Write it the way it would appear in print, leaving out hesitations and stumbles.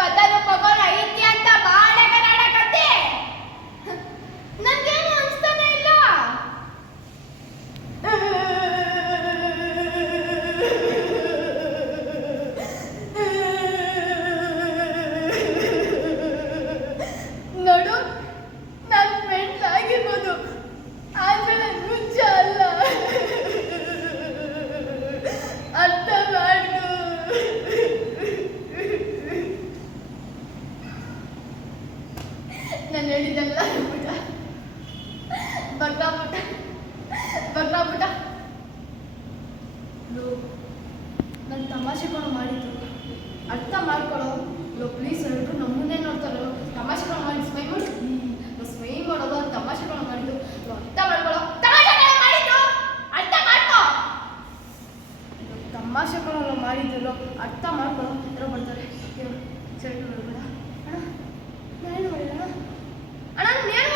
ಕದನ ಪಗೋನ ಐತಿ ಅಂತ ಬಾಳೆಗ ನಾಡಕತ್ತಿ. ನನ್ಗೇನು ಅನ್ಸ್ತಾನೆ ಇಲ್ಲ. ನೋಡು, ನನ್ನ ಫ್ರೆಂಡ್ಸ್ ಆಗಿರ್ಬೋದು, ಆದ್ರೆ ನನ್ನ ಹುಚ್ಚ ಅಲ್ಲ. ಅರ್ಥ ಮಾಡ್ಕೊ. ನಾನು ಹೇಳಿದ್ದೆಲ್ಲ ಪುಟ ಬಗ್ರಾಪುಟ ಬಗ್ರಾಪುಟ. ನನ್ನ ತಮಾಷೆಗಳು ಮಾಡಿದ್ದು ಅರ್ಥ ಮಾಡ್ಕೊಳ್ಳೋ. ಪ್ಲೀಸ್ ಎಲ್ಲರೂ ನಮ್ಮನ್ನೇ ನೋಡ್ತಾರೋ. ತಮಾಷೆಗಳು ಮಾಡಿ ಸ್ಮೈ ಮಾಡಿ ಸ್ಮೈ ಮಾಡೋದು, ತಮಾಷೆಗಳು ಮಾಡಿದ್ದು ಅರ್ಥ ಮಾಡ್ಕೊಳ್ಳೋ. ತಮಾಷೆಗಳು ಮಾಡಿದ್ದು ಅರ್ಥ ಮಾಡ್ಕೋ. ತಮಾಷೆಗಳು ಮಾಡಿದ್ದು ಅರ್ಥ ಮಾಡ್ಕೊಳ್ಳೋ. ಯಾರೋ ಬರ್ತಾರೆ. ಸರಿ ನೋಡ್ಬೇಡ ಅಣ್ಣ, ನಾನೇನು ಮಾಡಿಲ್ಲ ಅಣ್ಣ, ನಾನು ಏನು